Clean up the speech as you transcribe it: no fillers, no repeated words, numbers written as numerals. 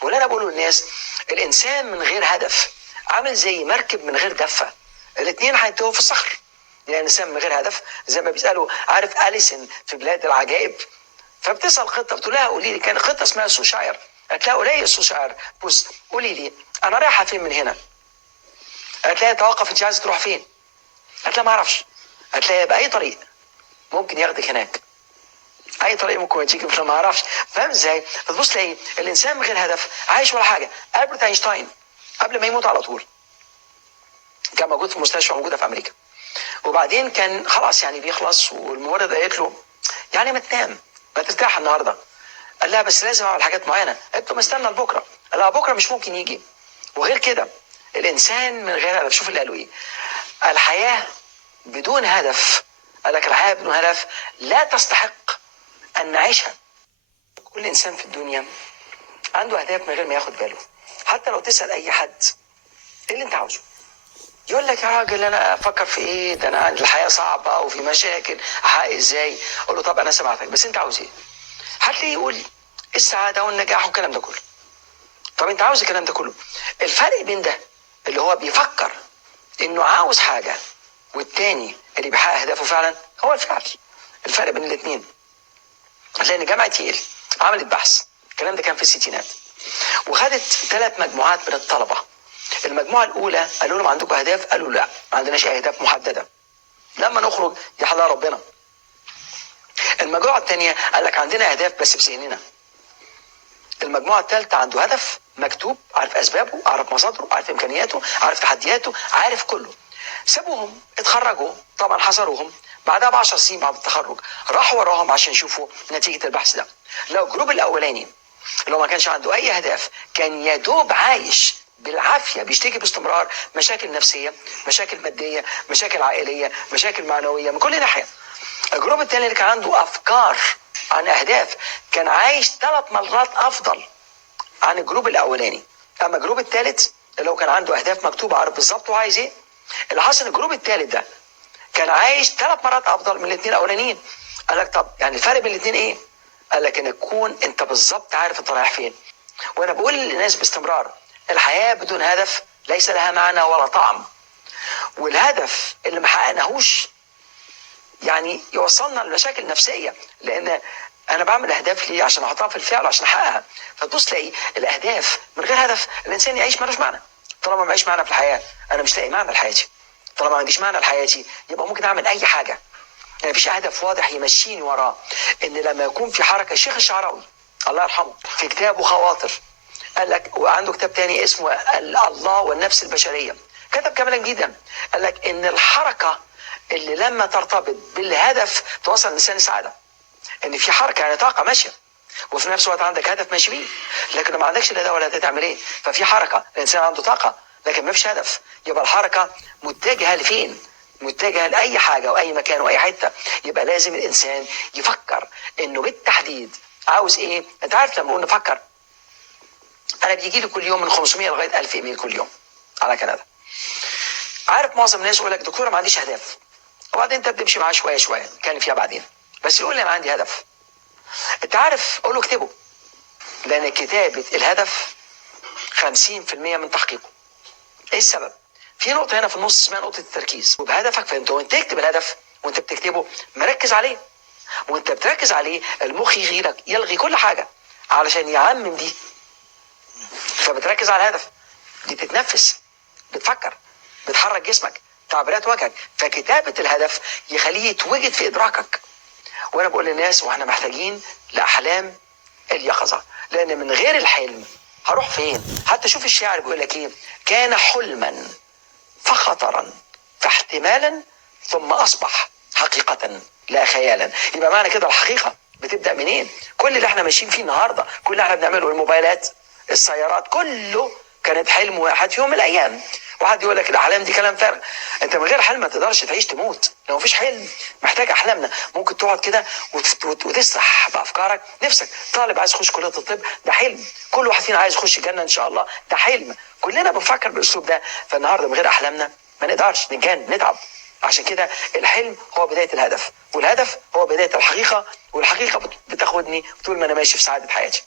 واللي انا بقوله للناس، الانسان من غير هدف عامل زي مركب من غير دفه، الاثنين هينتهوا في الصخر. يعني الانسان من غير هدف زي ما بيسالوا، عارف اليسن في بلاد العجائب؟ فبتسال قطه، بتقول لها قولي لي، كان قطه اسمها سوشاير، قالت لها قولي يا سوشاير، بص قولي لي انا رايحه فين من هنا؟ قالت لها توقف، انت عايزه تروح فين؟ قالت لها ما اعرفش. قالت لها باي طريق ممكن ياخدك هناك؟ اي طريق ممكن يوديك، ما اعرفش. فاهم ازاي؟ فتبص تلاقي الانسان من غير هدف عايش ولا حاجه. البرت اينشتاين قبل ما يموت على طول كان موجود في مستشفى موجوده في امريكا، وبعدين كان خلاص يعني بيخلص، والممرضه قالت له يعني ما تنام، ما ترتاح النهارده. قال لها بس لازم اعمل حاجات معينه. قالت له مستنى لبكره. قال لها بكره مش ممكن يجي. وغير كده الانسان من غير هدف، شوف اللي قالوا ايه، الحياه بدون هدف، قال لك الحياه بدون هدف لا تستحق ان نعيشها. كل انسان في الدنيا عنده اهداف من غير ما ياخد باله. حتى لو تسال اي حد ايه اللي انت عاوزه، يقول لك يا راجل انا افكر في ايه، ده انا الحياه صعبه وفي مشاكل، احقق ازاي؟ اقول له طب انا سمعتك، بس انت عاوز ايه؟ هتلاقيه يقول السعاده والنجاح والكلام ده كله. طب انت عاوز الكلام ده كله؟ الفرق بين ده اللي هو بيفكر انه عاوز حاجه، والتاني اللي بيحقق اهدافه فعلا، هو الفعل. الفرق بين الاثنين، لان جامعه ييل عملت بحث، الكلام ده كان في الستينات، وخدت 3 مجموعات من الطلبه. المجموعه الاولى قالوا لهم عندكم اهداف؟ قالوا لا ما عندناش اهداف محدده، لما نخرج يحلها ربنا. المجموعه الثانيه قال لك عندنا اهداف بس في ذهننا. المجموعه الثالثه عنده هدف مكتوب، عارف اسبابه، عارف مصادره، عارف امكانياته، عارف تحدياته، عارف كله. سابوهم اتخرجوا، طبعا حصروهم بعدها ب10 سنين بعد التخرج، راحوا وراهم عشان يشوفوا نتيجه البحث ده. لو الجروب الاولاني اللي هو ما كانش عنده اي اهداف، كان يا دوب عايش بالعافيه، بيشتكي باستمرار مشاكل نفسيه، مشاكل ماديه، مشاكل عائليه، مشاكل معنويه من كل ناحيه. الجروب الثاني اللي كان عنده افكار عن اهداف كان عايش 3 مرات افضل عن الجروب الاولاني. اما الجروب الثالث اللي هو كان عنده اهداف مكتوبه، عارف بالظبط هو عايز ايه، اللي حصل الجروب الثالث ده كان عايش 3 مرات افضل من الاثنين الاولانيين. قال لك طب يعني الفرق بين الاثنين ايه؟ قال لك ان تكون انت بالظبط عارف انت رايح فين. وانا بقول للناس باستمرار، الحياه بدون هدف ليس لها معنى ولا طعم. والهدف اللي ما حققناهوش يعني يوصلنا لمشاكل نفسيه، لان انا بعمل اهداف ليه؟ عشان احطها في الفعل عشان احققها. فتبص تلاقي الاهداف من غير هدف الانسان يعيش مالوش معنى. طالما معيش معنى في الحياه انا مش لاقي معنى لحياتي. طالما ما عنديش معنى لحياتي يبقى ممكن اعمل اي حاجه، يعني مفيش هدف واضح يمشيني وراه. ان لما يكون في حركه، الشيخ الشعراوي الله يرحمه في كتابه خواطر قال لك، وعنده كتاب تاني اسمه الله والنفس البشريه، كتب كاملا جدا. قال لك ان الحركه اللي لما ترتبط بالهدف توصل الانسان لسعاده. ان في حركه يعني طاقه ماشيه، وفي نفس الوقت عندك هدف ماشي بيه. لكن لو ما عندكش لا ده ولا ده تعمل ايه؟ ففي حركه، الانسان عنده طاقه لكن ما فيش هدف، يبقى الحركه متجهه لفين؟ متجهه لاي حاجه واي مكان واي حته. يبقى لازم الانسان يفكر انه بالتحديد عاوز ايه. انت عارف لما نقول نفكر، انا بيجي لي كل يوم من 500 لغايه 1000 ايميل كل يوم على كندا. عارف معظم الناس يقول لك دكتور ما عنديش اهداف، وبعدين انت بتمشي معاه شويه شويه كان فيها بعدين، بس يقول لي انا عندي هدف. انت عارف اقول له اكتبه، لان كتابه الهدف 50% من تحقيقه. ايه السبب؟ في نقطه هنا في النص اسمها نقطه التركيز، وبهدفك فانت وانت تكتب الهدف وانت بتكتبه مركز عليه، وانت بتركز عليه المخ يلغي كل حاجه علشان يعمم دي. فبتركز على الهدف، دي بتتنفس، بتفكر، بتحرك جسمك، تعبيرات وجهك. فكتابه الهدف يخليه يتوجد في ادراكك. وانا بقول للناس واحنا محتاجين لاحلام اليقظه، لان من غير الحلم هروح فين؟ حتى شوف الشاعر بيقول لك ايه، كان حلما فخطرا فاحتمالا ثم اصبح حقيقه لا خيالا. يبقى معنى كده الحقيقه بتبدا منين؟ كل اللي احنا ماشيين فيه النهارده، كل اللي احنا بنعمله، الموبايلات، السيارات، كله كانت حلم واحد في يوم من الايام. واحد يقول لك الاحلام دي كلام فارغ. انت من غير حلم ما تقدرش تعيش، تموت. لو مفيش حلم محتاج احلامنا. ممكن تقعد كده وتسرح بافكارك. نفسك طالب عايز يخش كليه الطب، ده حلم. كل واحد فينا عايز يخش الجنه ان شاء الله، ده حلم. كلنا بنفكر بالاسلوب ده. فالنهارده من غير احلامنا ما نقدرش، نتجنن، نتعب. عشان كده الحلم هو بدايه الهدف، والهدف هو بدايه الحقيقه، والحقيقه بتاخدني طول ما انا ماشي في سعاده حياتي.